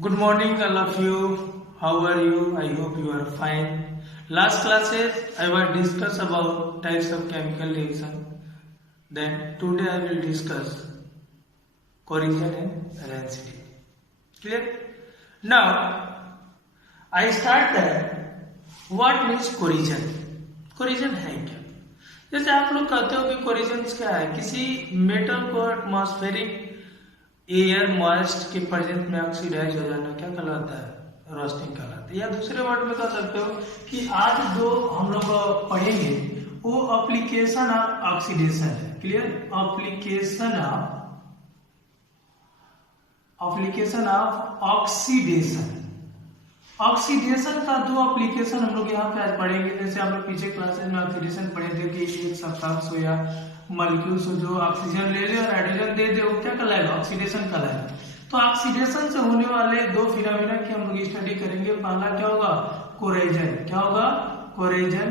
Good morning, all of you. How are you? I hope you are fine. Last classes I will discuss about types of chemical reaction. Then today I will discuss corrosion and rancidity. Clear? Now I start that what means corrosion? Corrosion है क्या? जैसे आप लोग कहते हो कि corrosion क्या है? किसी मेटल को एटमॉस्फेरिक एयर मॉइस्ट के प्रेजेंस में ऑक्सीडाइज हो जाना क्या कहलाता है? रोस्टिंग कहलाता है। या दूसरे वर्ड में कह सकते हो कि आज जो हम लोग पढ़ेंगे वो एप्लीकेशन ऑफ ऑक्सीडेशन है। Clear? Application of oxidation. Oxidation का दो एप्लीकेशन हम लोग यहाँ पे आज पढ़ेंगे। जैसे हम लोग पीछे क्लासेस में ऑक्सीडेशन पढ़े थे कि एक सब्सटेंस हो या मॉलिक्यूल्स जो ऑक्सीजन ले ले और हाइड्रोजन दे दे वो क्या कहलाएगा? ऑक्सीडेशन कहलाएगा। तो ऑक्सीडेशन से होने वाले दो फिनोमेना की हम लोग स्टडी करेंगे। पहला क्या होगा? कोरेजन। क्या होगा? कोरेजन।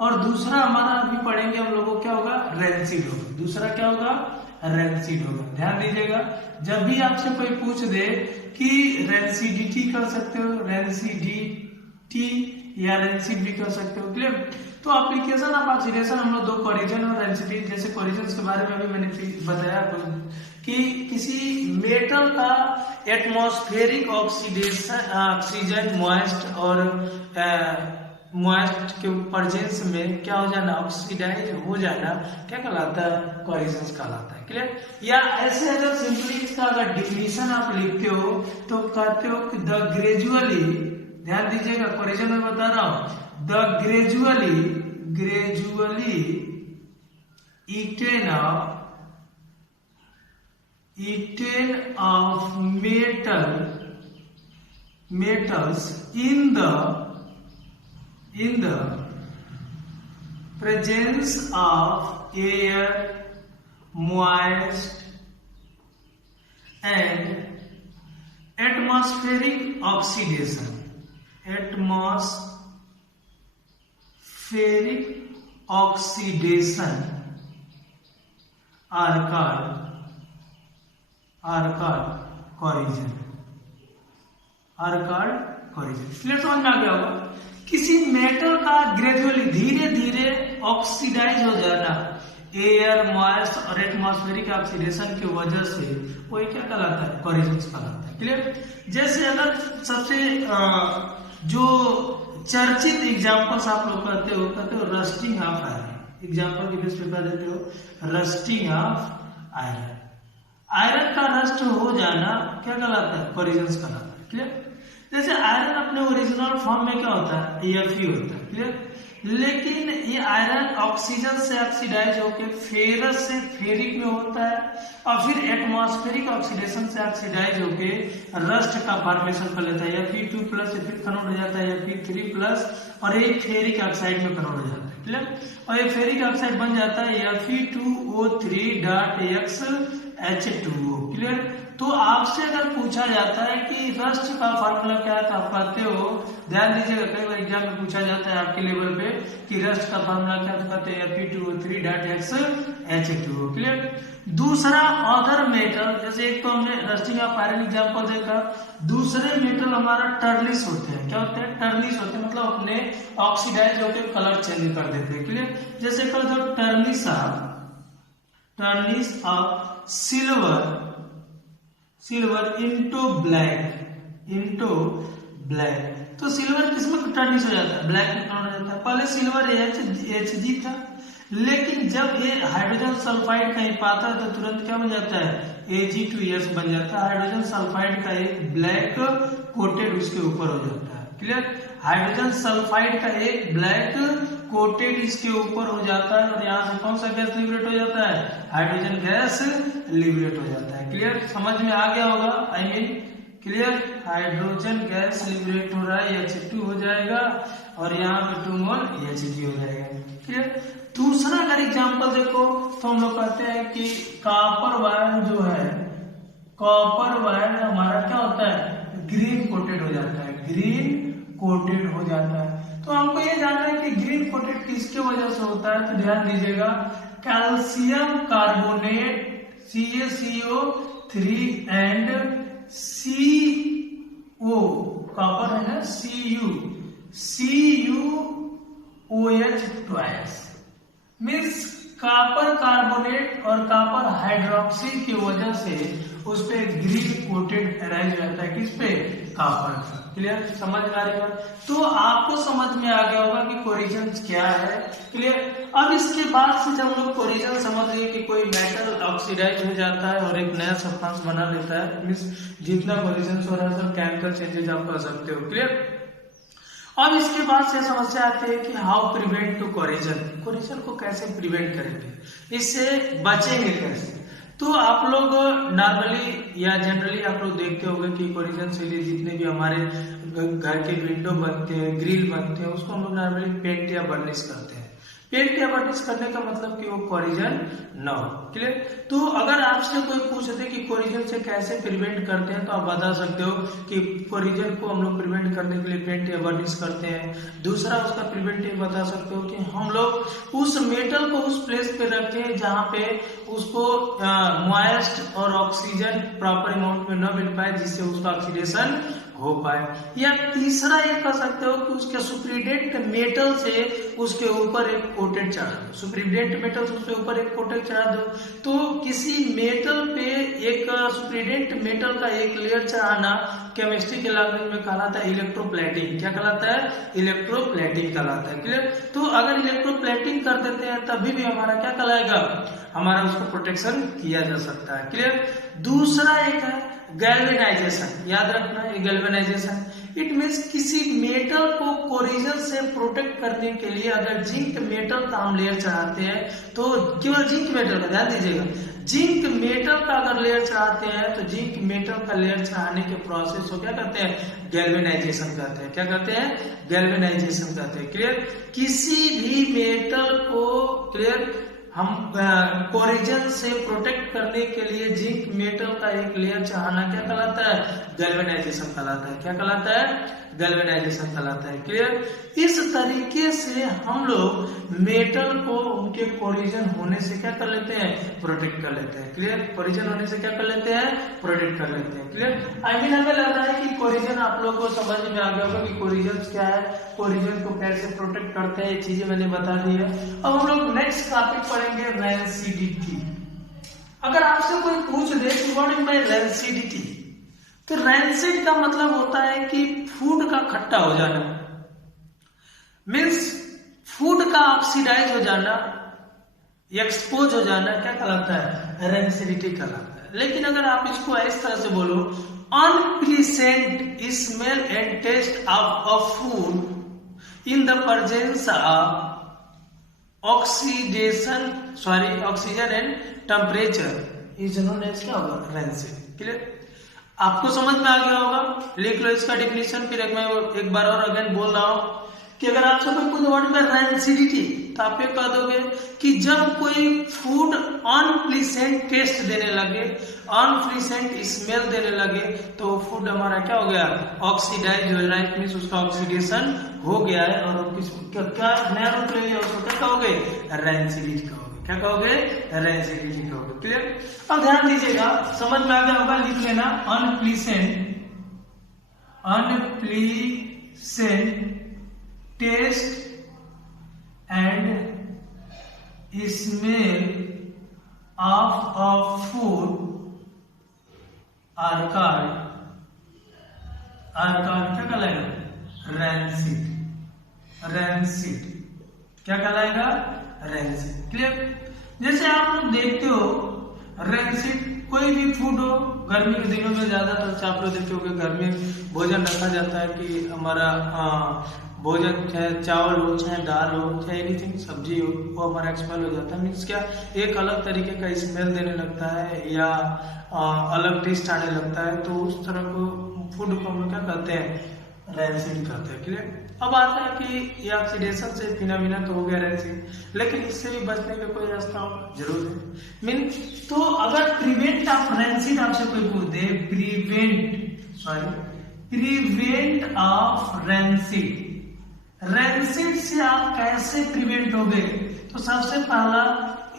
और दूसरा हमारा अभी पढ़ेंगे हम लोगों क्या होगा? रेंसिड होगा। दूसरा क्या होगा? रेंसिड होगा। ध्यान दीजिएगा, जब भी आपसे कोई पूछ दे कि रेंसिडिटी कर सकते हो, रेंसिडिटी या रेंसिड भी कर सकते हो। क्लियर? तो एप्लीकेशन ऑफ ऑक्सीडेशन हम लोग दो कोरिजन और रेंसिडिटी। जैसे कोरिजन के बारे में अभी मैंने बताया कि किसी मेटल का एटमॉस्फेरिक ऑक्सीजन मॉइस्ट और मॉइस्ट के प्रेजेंस में क्या हो जाना? ऑक्सीडाइज हो जाना क्या कहलाता है? कोरिजन कहलाता है। क्लियर? या ऐसे अगर सिंपली इसका अगर डिफिनीशन आप लिखते हो तो कहते हो कि द ग्रेजुअली, ध्यान दीजिएगा कोरिजन में बता रहा हूं, the gradually eaten of metals in the presence of air, moist and atmospheric oxidation. Atmospheric oxidation are called corrosion. Clear? समझ में आ गया होगा? किसी मेटल का ग्रेजुअली धीरे धीरे ऑक्सीडाइज हो जाना एयर, मॉइस्ट और एटमॉस्फेरिक ऑक्सीडेशन की वजह से वो क्या कहलाता है? कोरिजन कहलाता है। क्लियर? जैसे अगर सबसे जो चर्चित एग्जांपल्स आप लोग कहते हो रस्टिंग ऑफ आयरन। एग्जांपल के बेस पे कह देते हो रस्टिंग ऑफ आयरन। आयरन का रस्ट हो जाना क्या कहलाता है? कोरिजन कहलाता है। क्लियर? जैसे आयरन अपने ओरिजिनल फॉर्म में क्या होता है? Fe होता है। क्लियर? लेकिन ये आयरन ऑक्सीजन से ऑक्सीडाइज होकर फेरस से फेरिक में होता है और फिर एटमॉस्फेरिक ऑक्सीडेशन से ऑक्सीडाइज होकर रस्ट का फॉर्मेशन कर लेता है। Fe2 प्लस फिर कन्वर्ट हो जाता है Fe3 प्लस और एक फेरिक ऑक्साइड में कन्वर्ट हो जाता है। क्लियर? और ये फेरिक ऑक्साइड बन जाता है Fe2O3.H2O। क्लियर? तो आपसे अगर पूछा जाता है कि रस्ट का फार्मूला क्या है तो आप कहते हो, ध्यान दीजिएगा कई बार एग्जाम में पूछा जाता है आपके लेवल पे कि रस्ट का फार्मूला क्या, तो कहते हैं Fe2O3.H2O। क्लियर? दूसरा अदर मेटल, जैसे एक तो हमने रस्टिंग ऑफ आयरन एग्जांपल देखा, दूसरे मेटल हमारा टर्निश होते हैं। क्या होते हैं? टर्निश होते हैं, मतलब अपने ऑक्सीडाइज होकर कलर चेंज कर देते हैं। क्लियर? जैसे कर दो tarnish of silver into black. तो सिल्वर किसमें टर्निश हो जाता है? ब्लैक में कन्वर्ट हो जाता है। पहले सिल्वर Hg था, लेकिन जब ये हाइड्रोजन सल्फाइड कहीं पाता है तो तुरंत क्या बन जाता है? Ag2S बन जाता है। हाइड्रोजन सल्फाइड का एक ब्लैक कोटेड उसके ऊपर हो जाता है। क्लियर? हाइड्रोजन सल्फाइड का एक ब्लैक कोटेड इसके ऊपर हो जाता है और यहाँ से कौन सा गैस लिबरेट हो जाता है? हाइड्रोजन गैस लिबरेट हो जाता है। क्लियर? समझ में आ गया होगा? I mean clear? Hydrogen gas liberate हो रहा है, H2 हो जाएगा और यहाँ पे 2 मोल Hg हो जाएगा। क्लियर? दूसरा अगर एग्जांपल देखो तो हम लोग कहते हैं कि कॉपर वायर जो है, कॉपर वायर हमारा क्या होता है? ग्रीन कोटेड हो जाता है। ग्रीन कोटेड हो जाता है। तो हमको ये जानना है कि ग्रीन कोटेड किसके वजह से होता है, तो ध्यान दीजिएगा calcium carbonate CaCO3 and copper है ना CuOH twice, means copper carbonate और कॉपर हाइड्रोक्साइड की वजह से उस पे ग्रीन कोटेड अराइज रहता है, किस पे, कॉपर का। क्लियर, समझ में आ रही है? तो आपको समझ में आ गया होगा कि कोरिजन क्या है। क्लियर। अब इसके बाद से जब हम लोग कोरिजन समझ लिए कि कोई मेटल ऑक्सीडाइज हो जाता है और एक नया सब्सटेंस बना लेता है, मीन्स जितना कोरिजन हो रहा है सब केमिकल चेंजेस आप कर सकते हो। क्लियर। अब इसके बाद से समस्या आती है कि how prevent to corrosion, corrosion को कैसे प्रिवेंट करेंगे, इससे बचेंगे कैसे। तो आप लोग नॉर्मली या जनरली आप लोग देखते होंगे कि कोरिजन से लिए जितने भी हमारे घर के विंडो बनते हैं, ग्रिल बनते हैं, उसको हम लोग नॉर्मली पेंट या बर्निश करते हैं। पेंट या बर्निश करने का मतलब कि वो कोरिजन न हो। क्लियर। तो अगर आपसे कोई पूछते कि कोरिजन से कैसे प्रिवेंट करते हैं, तो आप बता सकते हो कि कोरिजन को हम लोग प्रिवेंट करने के लिए पेंट या बर्निश करते हैं। दूसरा उसका प्रिवेंटिव बता सकते हो कि हम लोग उस मेटल को उस प्लेस पे रखते हैं जहाँ पे उसको मॉइस्ट और ऑक्सीजन प्रॉपर अमाउंट में न मिल पाए, जिससे उसका ऑक्सीडेशन हो पाए। या तीसरा ये कर सकते हो कि उसके सुप्रीडेंट मेटल से उसके ऊपर एक कोटेड चढ़ा दो, सुप्रीडेंट मेटल से उसके ऊपर एक कोटेड चढ़ा दो। तो किसी मेटल पे एक सुप्रीडेंट मेटल का एक लेयर चढ़ाना केमिस्ट्री के लैंग्वेज में कहलाता है इलेक्ट्रोप्लेटिंग। क्या कहलाता है? इलेक्ट्रोप्लेटिंग कहलाता है। क्लियर। तो अगर इलेक्ट्रोप्लेटिंग कर देते हैं तभी भी हमारा क्या कहलाएगा, हमारा उसको प्रोटेक्शन किया जा सकता है। क्लियर। दूसरा एक है गैल्वेनाइजेशन, याद रखना ये गैल्वेनाइजेशन। इट मीन्स किसी मेटल को कोरिजन से प्रोटेक्ट करने के लिए अगर जिंक मेटल का हम लेयर चढ़ाते हैं, तो केवल जिंक मेटल का ध्यान दीजिएगा, जिंक मेटल का अगर लेयर चढ़ाते हैं तो जिंक मेटल का लेयर चढ़ाने के प्रोसेस को क्या कहते हैं, गैल्वेनाइजेशन कहते हैं। क्या कहते हैं? गैल्वेनाइजेशन कहते हैं। क्लियर। किसी भी मेटल को, क्लियर, हम कोरिजन से प्रोटेक्ट करने के लिए जिंक मेटल का एक लेयर चढ़ाना क्या कहलाता है, गैल्वेनाइजेशन कहलाता है। क्या कहलाता है? गैल्वेनाइजेशन कहलाता है। क्लियर। इस तरीके से हम लोग मेटल को उनके कोरिजन होने से क्या कर लेते हैं, प्रोटेक्ट कर लेते हैं। क्लियर। कोरिजन होने से क्या कर लेते हैं, प्रोटेक्ट कर लेते हैं। क्लियर। आई मीन हमें लग रहा है कि कोरिजन आप लोगों को समझ में आ गया होगा कि कोरिजन क्या है, कोरिजन को कैसे प्रोटेक्ट करते हैं, ये चीजें मैंने बता दी है। अब हम लोग नेक्स्ट टॉपिक पढ़ेंगे रेंसिडिटी। अगर आपसे कोई पूछ दे कि व्हाट इज माय रेंसिडिटी, तो रैंसिड का मतलब होता है कि फूड का खट्टा हो जाना, मीन्स फूड का ऑक्सीडाइज हो जाना, एक्सपोज हो जाना, क्या कहलाता है, रैंसिडिटी कहलाता है। लेकिन अगर आप इसको इस तरह से बोलो, unpleasant smell and taste of a food in the presence of oxygen and temperature is known as क्या होगा, रैंसिड। क्लियर। आपको समझ में आ गया होगा, लिख लो इसका डिफिनेशन। फिर मैं एक बार और अगेन बोल रहा हूं कि अगर आपसे कोई पूछे व्हाट इज रैंसिडिटी, तो आप ये कह दोगे कि जब कोई फूड अनप्लीजेंट टेस्ट देने लगे, अनप्लीजेंट स्मेल देने लगे, तो फूड हमारा क्या हो गया, ऑक्सीडाइज हो रहा है, मीन्स उसका ऑक्सीडेशन हो गया है और क्या नया रूप ले लिया, उसको क्या कहोगे, रैंसिडिटी कहोगे। क्या कहोगे, रैंसिडिटी कहोगे। क्लियर। अब ध्यान दीजिएगा, समझ में आ गया होगा, लिख लेना unpleasant taste and smell of a food are called क्या कहलाएगा, रैंसिड। क्या कहलाएगा, रैंसिड। क्लियर। जैसे आप लोग देखते हो रैंसिड कोई भी फूड हो, गर्मी के दिनों में ज्यादातर आप लोग देखते हो कि घर में भोजन रखा जाता है कि हमारा भोजन चाहे चावल हो, चाहे दाल हो, चाहे एनीथिंग सब्जी हो, वो हमारा एक्सपेल हो जाता है। मीन्स क्या, एक अलग तरीके का स्मेल देने लगता है या अलग टेस्ट आने लगता है, तो उस तरह को फूड को हम क्या कहते हैं, रैंसिड कहते हैं। क्लियर। अब आता है कि ये ऑक्सीडेशन से फिनोमिना तो हो गया रैंसिड, लेकिन इससे भी बचने का कोई रास्ता हो जरूर है। मीन तो अगर प्रिवेंट ऑफ रैंसिड आपसे कोई पूछ दे, प्रिवेंट ऑफ रैंसिड से आप कैसे प्रिवेंट होगे, तो सबसे पहला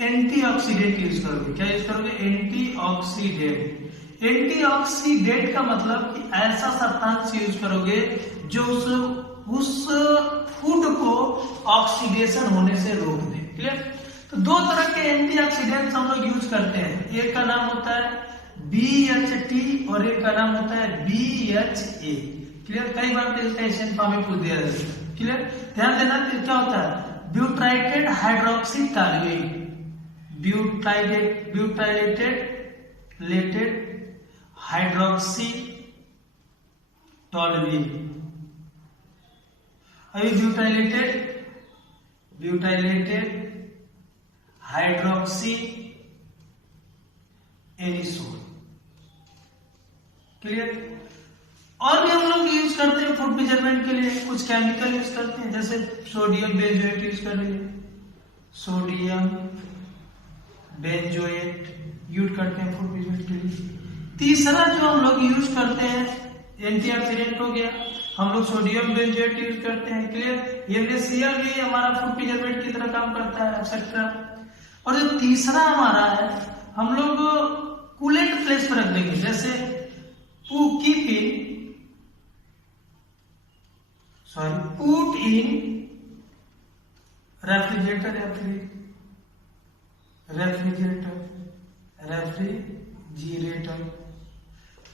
एंटीऑक्सीडेंट यूज करोगे। क्या यूज करोगे, एंटीऑक्सीडेंट। एंटीऑक्सीडेंट का मतलब कि ऐसा सब्सटेंस यूज करोगे जो उस फूड को ऑक्सीडेशन होने से रोक दे। क्लियर? तो दो तरह के एंटीऑक्सीडेंट्स हम लोग यूज करते हैं, एक का नाम होता है BHT और एक का नाम होता है BHA। क्लियर? कई बार तो इसका एशियन फॉर्म में पूछ दिया जाता है। क्लियर? ध्यान देना क्या होता है, ब्यूटाइलेटेड हाइड्रोक्सी टॉलुएट, ब्यूटाइलेटेड हाइड्रोक्सी टॉलुएट। अभी ब्यूटाइलेटेड हाइड्रोक्सी एनिसोल। क्लियर? और भी हम लोग यूज करते हैं फूड प्रिजर्वेंट के लिए, कुछ केमिकल यूज करते हैं, जैसे सोडियम बेंजोएट यूज कर रही है, सोडियम बेंजोएट यूज करते हैं फूड प्रिजर्वेंट के लिए। तीसरा जो हम लोग यूज करते हैं एंटीऑक्सीडेंट हो गया, हम लोग सोडियम बेंजोएट यूज करते हैं। क्लियर? NaCl भी हमारा फूड प्रिजर्वेंट की तरह काम करता है, एक्सेट्रा। और जो तीसरा हमारा है, हम लोग कूलेंट प्लेस पर रख देंगे, जैसे पुट इन रेफ्रिजरेटर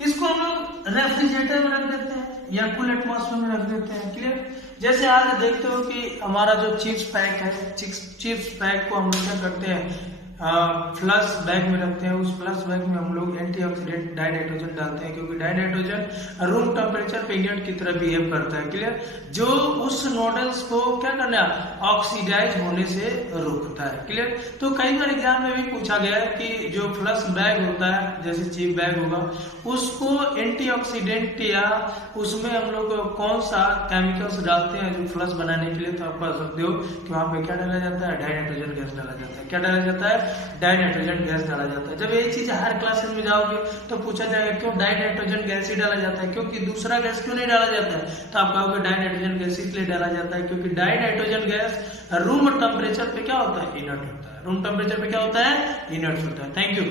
इसको हम लोग रेफ्रिजरेटर में रख देते हैं या कूल एटमॉस्फेयर में रख देते हैं। क्लियर? जैसे आज देखते हो कि हमारा जो चिप्स पैक है, चिप्स पैक को हम लोग क्या करते हैं, फ्लश बैग में रखते हैं। उस फ्लश बैग में हम लोग एंटीऑक्सीडेंट डाइनाइट्रोजन डालते हैं, क्योंकि डाइनाइट्रोजन रूम टेम्परेचर पे एजेंट की तरह बिहेव करता है। क्लियर? जो उस नूडल्स को क्या करना है, ऑक्सीडाइज होने से रोकता है। क्लियर? तो कई बार एग्जाम में भी पूछा गया है कि जो फ्लश बैग होता है, जैसे चिप बैग होगा, उसको एंटीऑक्सीडेंट या उसमें हम लोग कौन सा केमिकल्स डालते हैं जो फ्लश बनाने के लिए, तो आप पढ़ सकते हो कि वहां पे क्या डाला जाता है, डाइनाइट्रोजन गैस डाला जाता है। क्या डाला जाता है, डाइनाइट्रोजन गैस डाला जाता है। जब ये चीज हर क्लासेस में जाओगे तो पूछा जाएगा क्यों डाइनाइट्रोजन गैस ही डाला जाता है, क्योंकि दूसरा गैस क्यों नहीं डाला जाता है, तो आप कहोगे डाइनाइट्रोजन गैस इसलिए डाला जाता है क्योंकि डाइनाइट्रोजन गैस रूम टेम्परेचर पे क्या होता है, इनर्ट होता है। रूम टेम्परेचर पे क्या होता है, इनर्ट होता है। Thank you.